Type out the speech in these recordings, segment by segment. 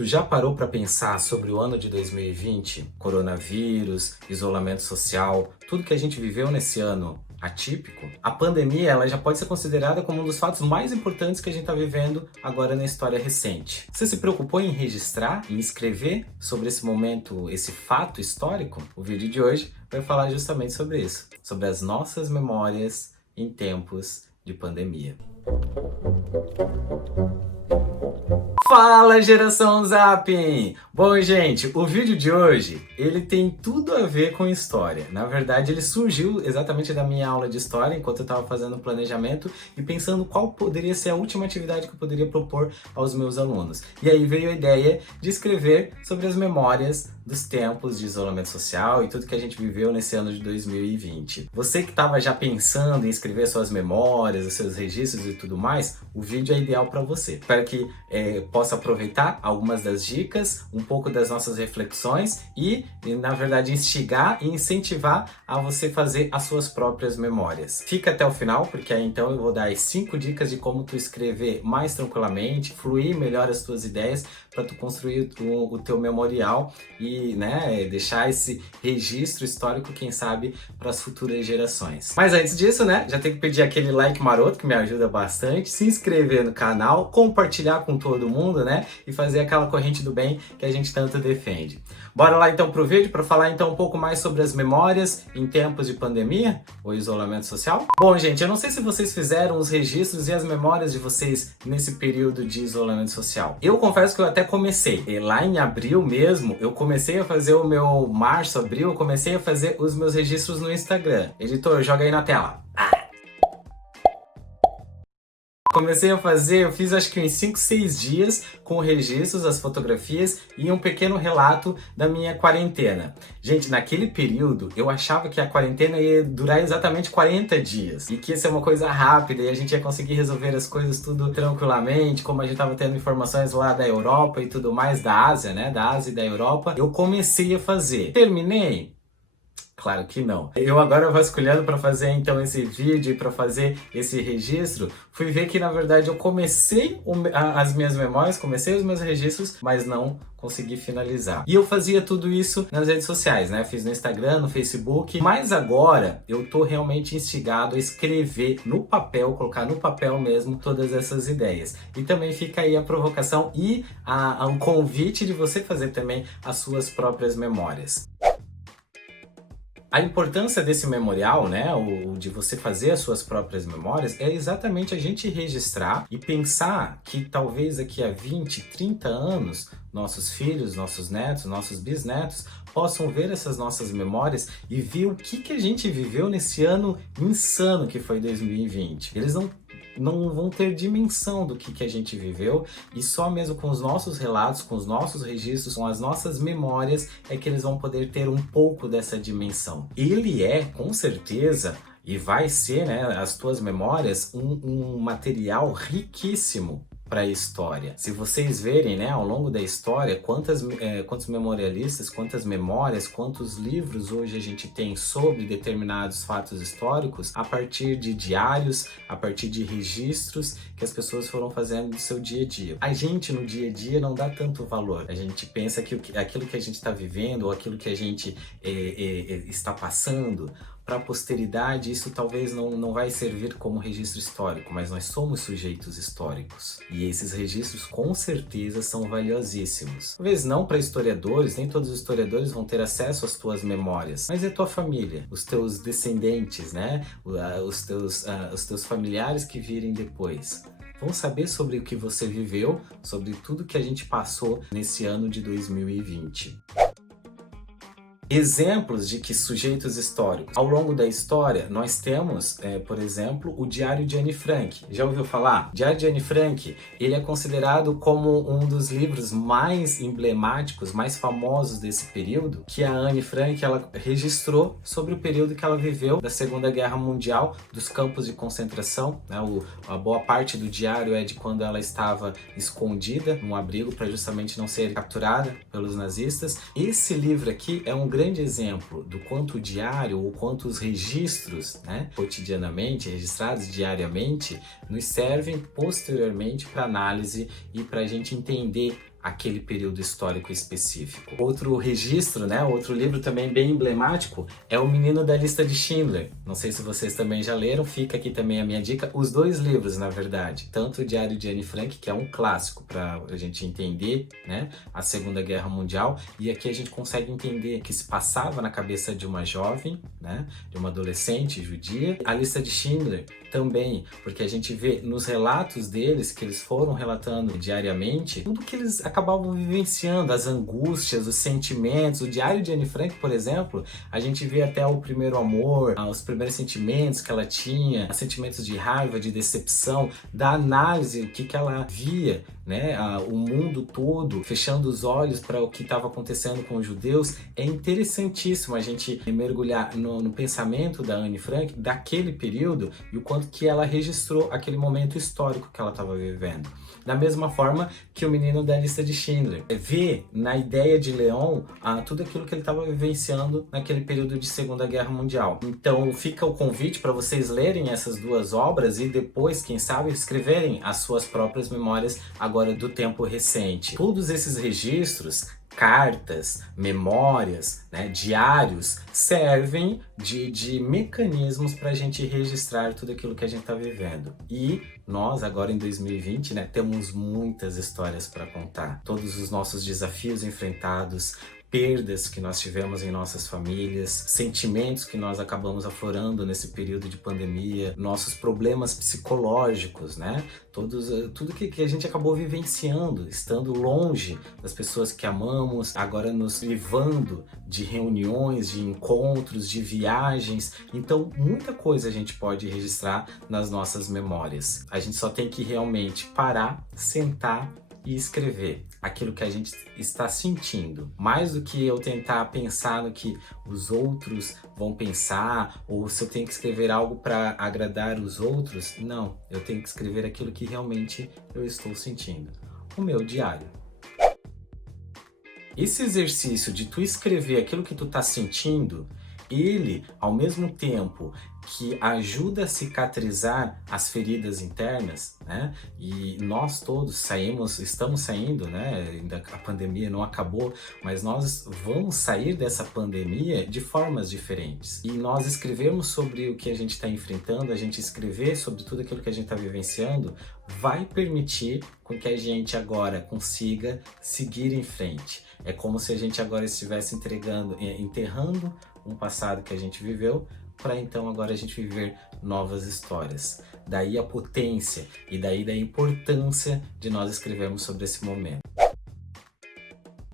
Tu já parou para pensar sobre o ano de 2020? Coronavírus, isolamento social, tudo que a gente viveu nesse ano atípico? A pandemia, ela já pode ser considerada como um dos fatos mais importantes que a gente está vivendo agora na história recente. Você se preocupou em registrar, em escrever sobre esse momento, esse fato histórico? O vídeo de hoje vai falar justamente sobre isso, sobre as nossas memórias em tempos de pandemia. Fala, geração Zapping! Bom, gente, o vídeo de hoje, ele tem tudo a ver com história. Na verdade, ele surgiu exatamente da minha aula de história, enquanto eu estava fazendo o planejamento e pensando qual poderia ser a última atividade que eu poderia propor aos meus alunos. E aí veio a ideia de escrever sobre as memórias dos tempos de isolamento social e tudo que a gente viveu nesse ano de 2020. Você que estava já pensando em escrever suas memórias, os seus registros e tudo mais, o vídeo é ideal para você. Espero que possa aproveitar algumas das dicas, um pouco das nossas reflexões e, na verdade, instigar e incentivar a você fazer as suas próprias memórias. Fica até o final, porque aí então eu vou dar as 5 dicas de como tu escrever mais tranquilamente, fluir melhor as tuas ideias para tu construir o teu memorial e, deixar esse registro histórico, quem sabe, para as futuras gerações. Mas antes disso, já tem que pedir aquele like maroto que me ajuda bastante, se inscrever no canal, compartilhar com todo mundo, e fazer aquela corrente do bem que a gente tanto defende. Bora lá então pro vídeo para falar então um pouco mais sobre as memórias em tempos de pandemia ou isolamento social? Bom, gente, eu não sei se vocês fizeram os registros e as memórias de vocês nesse período de isolamento social. Eu confesso que eu até comecei. E lá em abril mesmo, eu comecei a fazer o meu março, abril, eu comecei a fazer os meus registros no Instagram. Editor, joga aí na tela. Comecei a fazer, eu fiz acho que uns 5, 6 dias com registros, as fotografias e um pequeno relato da minha quarentena. Gente, naquele período eu achava que a quarentena ia durar exatamente 40 dias e que ia ser uma coisa rápida e a gente ia conseguir resolver as coisas tudo tranquilamente, como a gente estava tendo informações lá da Europa e tudo mais, da Ásia, da Ásia e da Europa. Eu comecei a fazer. Terminei? Claro que não. Eu agora vasculhando para fazer então esse vídeo e para fazer esse registro, fui ver que na verdade eu comecei as minhas memórias, comecei os meus registros, mas não consegui finalizar. E eu fazia tudo isso nas redes sociais, Fiz no Instagram, no Facebook, mas agora eu tô realmente instigado a escrever no papel, colocar no papel mesmo todas essas ideias. E também fica aí a provocação e um convite de você fazer também as suas próprias memórias. A importância desse memorial, ou de você fazer as suas próprias memórias, é exatamente a gente registrar e pensar que talvez daqui a 20, 30 anos, nossos filhos, nossos netos, nossos bisnetos possam ver essas nossas memórias e ver o que a gente viveu nesse ano insano que foi 2020. Eles não vão ter dimensão do que a gente viveu e só mesmo com os nossos relatos, com os nossos registros, com as nossas memórias é que eles vão poder ter um pouco dessa dimensão. Ele é, com certeza, e vai ser, as tuas memórias, um material riquíssimo para a história. Se vocês verem, ao longo da história, quantos memorialistas, quantas memórias, quantos livros hoje a gente tem sobre determinados fatos históricos a partir de diários, a partir de registros que as pessoas foram fazendo do seu dia a dia. A gente no dia a dia não dá tanto valor. A gente pensa que aquilo que a gente está vivendo ou aquilo que a gente está passando para a posteridade, isso talvez não vai servir como registro histórico, mas nós somos sujeitos históricos. E esses registros com certeza são valiosíssimos. Talvez não para historiadores, nem todos os historiadores vão ter acesso às tuas memórias, mas é a tua família, os teus descendentes, os teus familiares que virem depois. Vão saber sobre o que você viveu, sobre tudo que a gente passou nesse ano de 2020. Exemplos de que sujeitos históricos. Ao longo da história, nós temos, por exemplo, o Diário de Anne Frank. Já ouviu falar? O Diário de Anne Frank, ele é considerado como um dos livros mais emblemáticos, mais famosos desse período, que a Anne Frank ela registrou sobre o período que ela viveu da Segunda Guerra Mundial, dos campos de concentração. A boa parte do diário é de quando ela estava escondida num abrigo para justamente não ser capturada pelos nazistas. Esse livro aqui é um grande exemplo do quanto o diário ou quanto os registros, cotidianamente, registrados diariamente, nos servem posteriormente para análise e para a gente entender aquele período histórico específico. Outro registro, né, outro livro também bem emblemático é O Menino da Lista de Schindler. Não sei se vocês também já leram, fica aqui também a minha dica. Os dois livros, na verdade, tanto o Diário de Anne Frank, que é um clássico para a gente entender, né, a Segunda Guerra Mundial, e aqui a gente consegue entender o que se passava na cabeça de uma jovem, né, de uma adolescente judia. A Lista de Schindler também, porque a gente vê nos relatos deles, que eles foram relatando diariamente, tudo que eles acabavam vivenciando, as angústias, os sentimentos. O Diário de Anne Frank, por exemplo, a gente vê até o primeiro amor, os primeiros sentimentos que ela tinha, sentimentos de raiva, de decepção, da análise, o que ela via, né? O mundo todo fechando os olhos para o que estava acontecendo com os judeus. É interessantíssimo a gente mergulhar no pensamento da Anne Frank daquele período e o quanto que ela registrou aquele momento histórico que ela estava vivendo. Da mesma forma que o Menino da Lista de Schindler vê na ideia de Leon tudo aquilo que ele estava vivenciando naquele período de Segunda Guerra Mundial. Então fica o convite para vocês lerem essas duas obras e depois, quem sabe, escreverem as suas próprias memórias agora do tempo recente. Todos esses registros, cartas, memórias, né, diários, servem de mecanismos para a gente registrar tudo aquilo que a gente está vivendo. E nós, agora em 2020, né, temos muitas histórias para contar. Todos os nossos desafios enfrentados, perdas que nós tivemos em nossas famílias, sentimentos que nós acabamos aflorando nesse período de pandemia, nossos problemas psicológicos, né? Tudo que a gente acabou vivenciando, estando longe das pessoas que amamos, agora nos privando de reuniões, de encontros, de viagens. Então, muita coisa a gente pode registrar nas nossas memórias. A gente só tem que realmente parar, sentar e escrever aquilo que a gente está sentindo. Mais do que eu tentar pensar no que os outros vão pensar, ou se eu tenho que escrever algo para agradar os outros, não. Eu tenho que escrever aquilo que realmente eu estou sentindo. O meu diário. Esse exercício de tu escrever aquilo que tu tá sentindo, ele, ao mesmo tempo que ajuda a cicatrizar as feridas internas, né? E nós todos estamos saindo, né? Ainda a pandemia não acabou, mas nós vamos sair dessa pandemia de formas diferentes. E nós escrevermos sobre o que a gente está enfrentando, a gente escrever sobre tudo aquilo que a gente está vivenciando, vai permitir com que a gente agora consiga seguir em frente. É como se a gente agora estivesse enterrando um passado que a gente viveu, para então agora a gente viver novas histórias. Daí a potência e daí da importância de nós escrevermos sobre esse momento.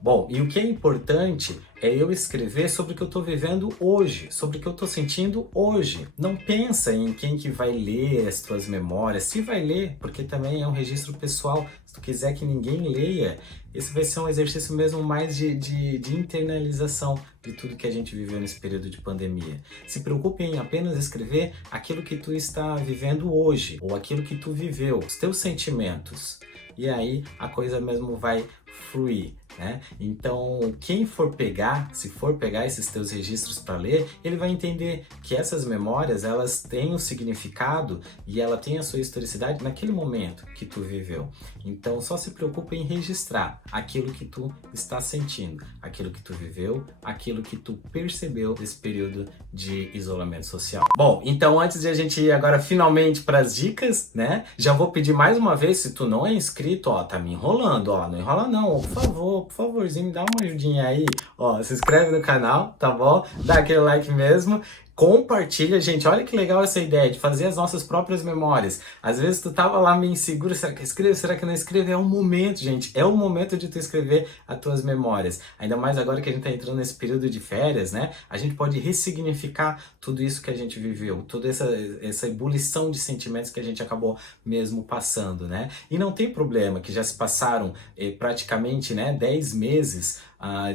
Bom, e o que é importante é eu escrever sobre o que eu estou vivendo hoje, sobre o que eu estou sentindo hoje. Não pensa em quem que vai ler as tuas memórias, se vai ler, porque também é um registro pessoal. Se tu quiser que ninguém leia, esse vai ser um exercício mesmo mais de internalização de tudo que a gente viveu nesse período de pandemia. Se preocupe em apenas escrever aquilo que tu está vivendo hoje, ou aquilo que tu viveu, os teus sentimentos. E aí a coisa mesmo vai fluir, né? Então, quem for pegar, se for pegar esses teus registros para ler, ele vai entender que essas memórias, elas têm um significado e ela tem a sua historicidade naquele momento que tu viveu. Então, só se preocupa em registrar aquilo que tu está sentindo, aquilo que tu viveu, aquilo que tu percebeu desse período de isolamento social. Bom, então antes de a gente ir agora finalmente para as dicas, né? Já vou pedir mais uma vez, se tu não é inscrito, ó, tá me enrolando, ó, não enrola não, por favorzinho, me dá uma ajudinha aí, ó, se inscreve no canal, tá bom? Dá aquele like mesmo. Compartilha, gente, olha que legal essa ideia de fazer as nossas próprias memórias. Às vezes tu tava lá meio inseguro, será que eu escrevo, será que eu não escrevo? É o momento, gente, é o momento de tu escrever as tuas memórias. Ainda mais agora que a gente tá entrando nesse período de férias, né? A gente pode ressignificar tudo isso que a gente viveu, toda essa ebulição de sentimentos que a gente acabou mesmo passando, né? E não tem problema, que já se passaram praticamente, né, 10 meses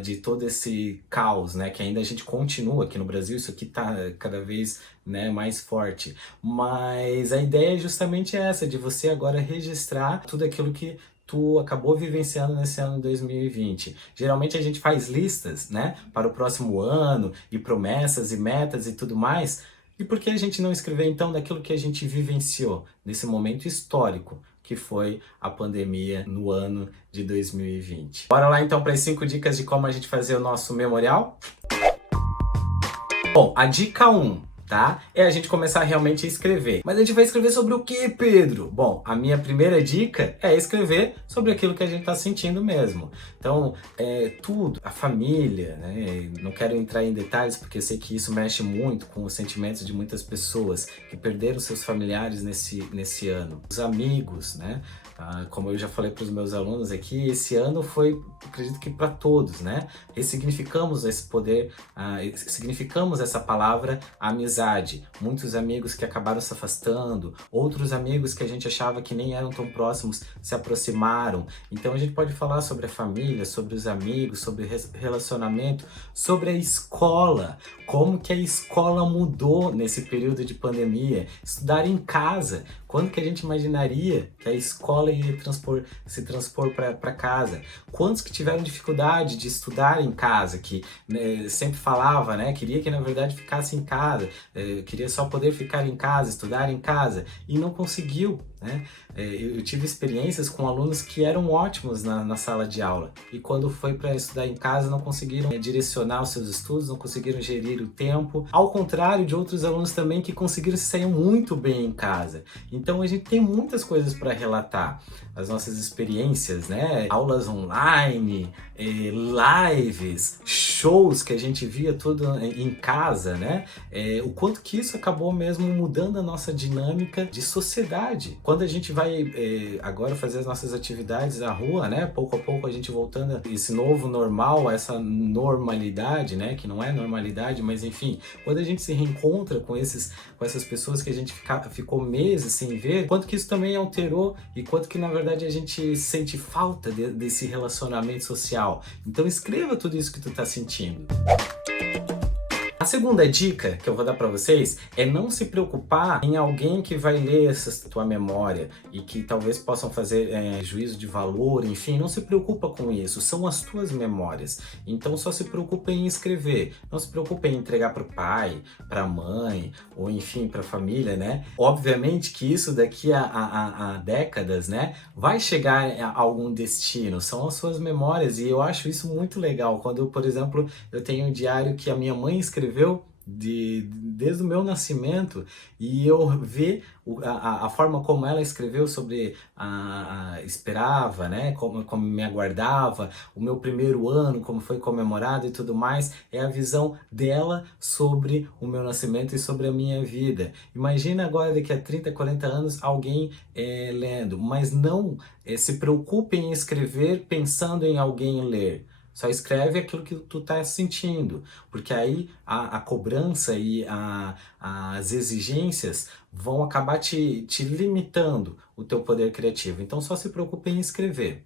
de todo esse caos, né, que ainda a gente continua aqui no Brasil, isso aqui tá cada vez, né, mais forte, mas a ideia é justamente essa, de você agora registrar tudo aquilo que tu acabou vivenciando nesse ano 2020. Geralmente a gente faz listas, né, para o próximo ano, e promessas e metas e tudo mais. E por que a gente não escrever então daquilo que a gente vivenciou nesse momento histórico que foi a pandemia no ano de 2020. Bora lá então para as 5 dicas de como a gente fazer o nosso memorial? Bom, a dica 1, tá? É a gente começar realmente a escrever. Mas a gente vai escrever sobre o que, Pedro? Bom, a minha primeira dica é escrever sobre aquilo que a gente tá sentindo mesmo. Então, tudo, a família, né? Não quero entrar em detalhes porque eu sei que isso mexe muito com os sentimentos de muitas pessoas que perderam seus familiares nesse ano. Os amigos, né? Como eu já falei para os meus alunos aqui, esse ano foi, acredito que para todos, né? Ressignificamos esse poder, significamos essa palavra amizade. Muitos amigos que acabaram se afastando, outros amigos que a gente achava que nem eram tão próximos se aproximaram. Então a gente pode falar sobre a família, sobre os amigos, sobre relacionamento, sobre a escola, como que a escola mudou nesse período de pandemia, estudar em casa. Quando que a gente imaginaria que a escola ia se transpor para casa? Quantos que tiveram dificuldade de estudar em casa, que sempre falava, né, queria que na verdade ficasse em casa, queria só poder ficar em casa, estudar em casa, e não conseguiu, né? Eu tive experiências com alunos que eram ótimos na sala de aula, e quando foi para estudar em casa não conseguiram direcionar os seus estudos, não conseguiram gerir o tempo, ao contrário de outros alunos também que conseguiram se sair muito bem em casa. Então a gente tem muitas coisas para relatar, as nossas experiências, né? Aulas online, lives, shows que a gente via tudo em casa, né? O quanto que isso acabou mesmo mudando a nossa dinâmica de sociedade. Quando a gente vai agora fazer as nossas atividades na rua, né? Pouco a pouco a gente voltando a esse novo normal, essa normalidade, né? Que não é normalidade, mas enfim, quando a gente se reencontra com essas pessoas que a gente ficou meses sem ver, quanto que isso também alterou e quanto que na verdade a gente sente falta desse relacionamento social. Então escreva tudo isso que tu tá sentindo. A segunda dica que eu vou dar para vocês é não se preocupar em alguém que vai ler essa tua memória e que talvez possam fazer juízo de valor, enfim, não se preocupa com isso, são as tuas memórias. Então só se preocupa em escrever, não se preocupa em entregar para o pai, para a mãe, ou enfim, para a família, né? Obviamente que isso daqui a décadas, né, vai chegar a algum destino, são as suas memórias, e eu acho isso muito legal. Quando, por exemplo, eu tenho um diário que a minha mãe escreveu desde o meu nascimento, e eu ver a forma como ela escreveu sobre esperava, né, como me aguardava, o meu primeiro ano, como foi comemorado e tudo mais, é a visão dela sobre o meu nascimento e sobre a minha vida. Imagina agora, daqui a 30, 40 anos, alguém lendo, mas não se preocupe em escrever pensando em alguém ler. Só escreve aquilo que tu tá sentindo, porque aí a cobrança e as exigências vão acabar te limitando o teu poder criativo. Então só se preocupe em escrever.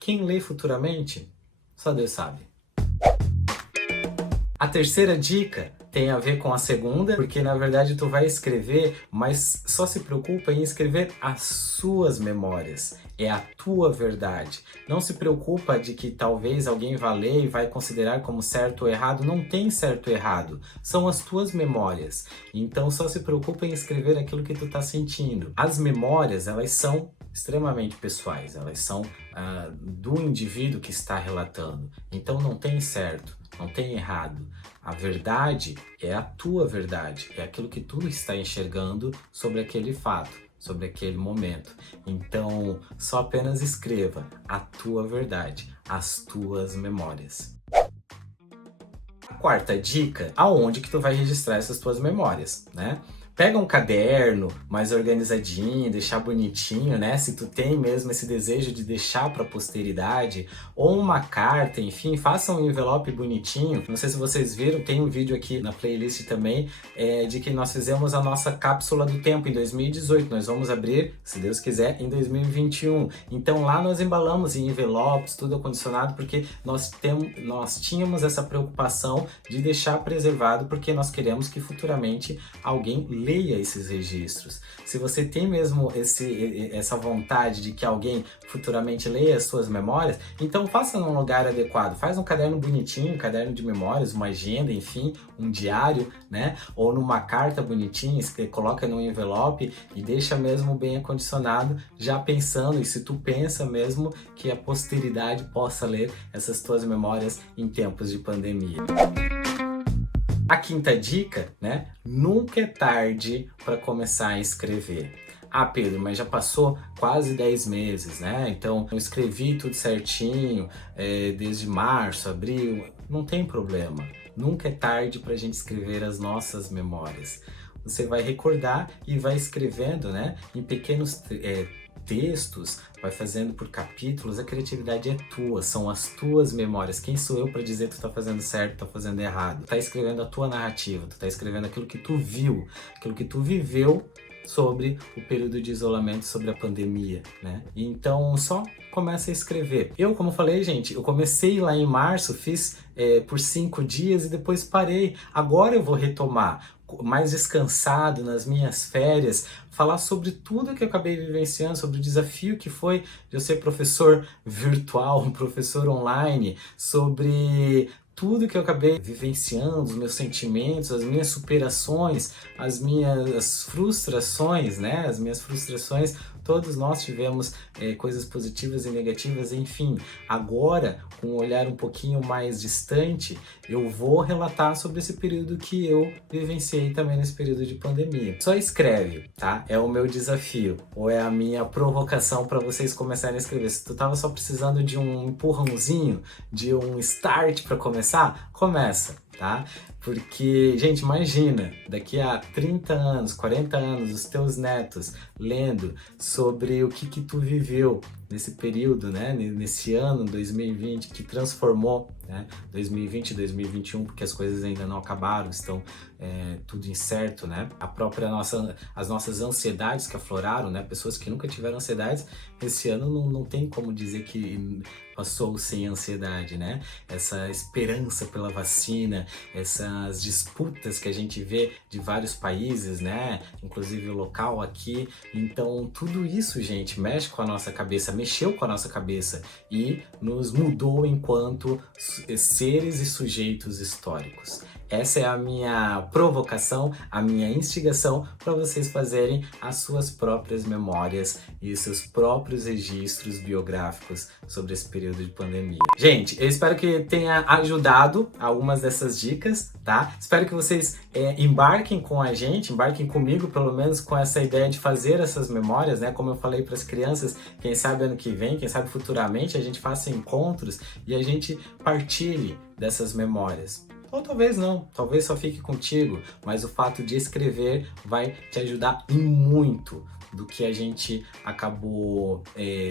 Quem lê futuramente, só Deus sabe. A terceira dica tem a ver com a segunda, porque na verdade tu vai escrever, mas só se preocupa em escrever as suas memórias, é a tua verdade. Não se preocupa de que talvez alguém vá ler e vai considerar como certo ou errado, não tem certo ou errado, são as tuas memórias. Então só se preocupa em escrever aquilo que tu tá sentindo. As memórias, elas são extremamente pessoais, elas são do indivíduo que está relatando, então não tem certo, não tem errado. A verdade é a tua verdade, é aquilo que tu está enxergando sobre aquele fato, sobre aquele momento. Então, só apenas escreva a tua verdade, as tuas memórias. A quarta dica, aonde que tu vai registrar essas tuas memórias, né? Pega um caderno mais organizadinho, deixar bonitinho, né? Se tu tem mesmo esse desejo de deixar para a posteridade, ou uma carta, enfim, faça um envelope bonitinho. Não sei se vocês viram, tem um vídeo aqui na playlist também, de que nós fizemos a nossa cápsula do tempo em 2018. Nós vamos abrir, se Deus quiser, em 2021. Então lá nós embalamos em envelopes, tudo acondicionado, porque nós tínhamos essa preocupação de deixar preservado, porque nós queremos que futuramente alguém leia esses registros. Se você tem mesmo essa vontade de que alguém futuramente leia as suas memórias, então faça num lugar adequado. Faz um caderno bonitinho, um caderno de memórias, uma agenda, enfim, um diário, né? Ou numa carta bonitinha, coloca num envelope e deixa mesmo bem acondicionado, já pensando, e se tu pensa mesmo que a posteridade possa ler essas tuas memórias em tempos de pandemia. A quinta dica, né? Nunca é tarde para começar a escrever. Ah, Pedro, mas já passou quase 10 meses, né? Então, eu escrevi tudo certinho, desde março, abril. Não tem problema. Nunca é tarde para a gente escrever as nossas memórias. Você vai recordar e vai escrevendo, né? Em pequenos textos, vai fazendo por capítulos. A criatividade é tua, são as tuas memórias. Quem sou eu para dizer que tu tá fazendo certo, tá fazendo errado? Tu tá escrevendo a tua narrativa, tu tá escrevendo aquilo que tu viu, aquilo que tu viveu sobre o período de isolamento, sobre a pandemia, né? Então, só começa a escrever. Eu, como falei, gente, eu comecei lá em março, fiz por 5 dias e depois parei. Agora eu vou retomar, mais descansado, nas minhas férias, falar sobre tudo que eu acabei vivenciando, sobre o desafio que foi de eu ser professor virtual, um professor online, sobre tudo que eu acabei vivenciando, os meus sentimentos, as minhas superações, as minhas frustrações, né? As minhas frustrações, todos nós tivemos coisas positivas e negativas, enfim. Agora, com um olhar um pouquinho mais distante, eu vou relatar sobre esse período que eu vivenciei também nesse período de pandemia. Só escreve, tá? É o meu desafio, ou é a minha provocação para vocês começarem a escrever. Se tu tava só precisando de um empurrãozinho, de um start para começar, começa, tá? Porque, gente, imagina, daqui a 30 anos, 40 anos, os teus netos lendo sobre o que tu viveu nesse período, né? Nesse ano 2020 que transformou, né? 2020 e 2021, porque as coisas ainda não acabaram, estão tudo incerto, né? As nossas ansiedades que afloraram, né? Pessoas que nunca tiveram ansiedades, esse ano não tem como dizer que passou sem ansiedade, né? Essa esperança pela vacina, essas disputas que a gente vê de vários países, né? Inclusive o local aqui. Então, tudo isso, gente, mexe com a nossa cabeça, mexeu com a nossa cabeça e nos mudou enquanto seres e sujeitos históricos. Essa é a minha provocação, a minha instigação para vocês fazerem as suas próprias memórias e os seus próprios registros biográficos sobre esse período de pandemia. Gente, eu espero que tenha ajudado algumas dessas dicas, tá? Espero que vocês embarquem com a gente, embarquem comigo, pelo menos, com essa ideia de fazer essas memórias, né? Como eu falei para as crianças, quem sabe ano que vem, quem sabe futuramente, a gente faça encontros e a gente partilhe dessas memórias. Ou talvez não, talvez só fique contigo, mas o fato de escrever vai te ajudar em muito do que a gente acabou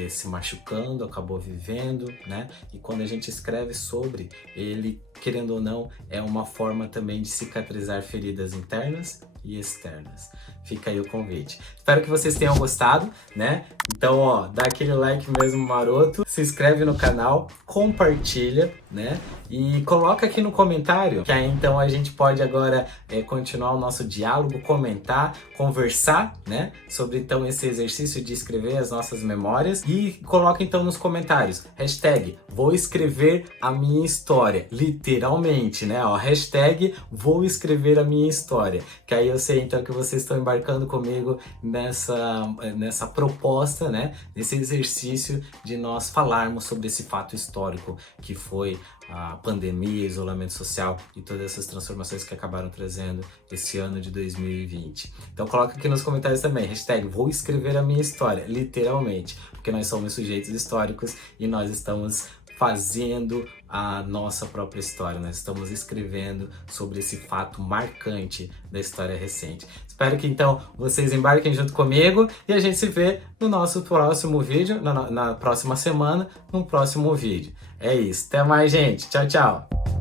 se machucando, acabou vivendo, né? E quando a gente escreve sobre ele, querendo ou não, é uma forma também de cicatrizar feridas internas e externas. Fica aí o convite. Espero que vocês tenham gostado, né? Então, ó, dá aquele like mesmo maroto, se inscreve no canal, compartilha, né? E coloca aqui no comentário, que aí então a gente pode agora continuar o nosso diálogo, comentar, conversar, né? Sobre então esse exercício de escrever as nossas memórias. E coloca então nos comentários, hashtag vou escrever a minha história, literalmente, né? Ó, hashtag vou escrever a minha história, que aí eu sei então que vocês estão embarcando comigo nessa proposta, né? Nesse exercício de nós falarmos sobre esse fato histórico que foi a pandemia, isolamento social e todas essas transformações que acabaram trazendo esse ano de 2020. Então coloca aqui nos comentários também, hashtag vou escrever a minha história, literalmente, porque nós somos sujeitos históricos e nós estamos fazendo a nossa própria história, nós estamos escrevendo sobre esse fato marcante da história recente. Espero que então vocês embarquem junto comigo e a gente se vê no nosso próximo vídeo, na próxima semana, no próximo vídeo. É isso, até mais, gente, tchau, tchau!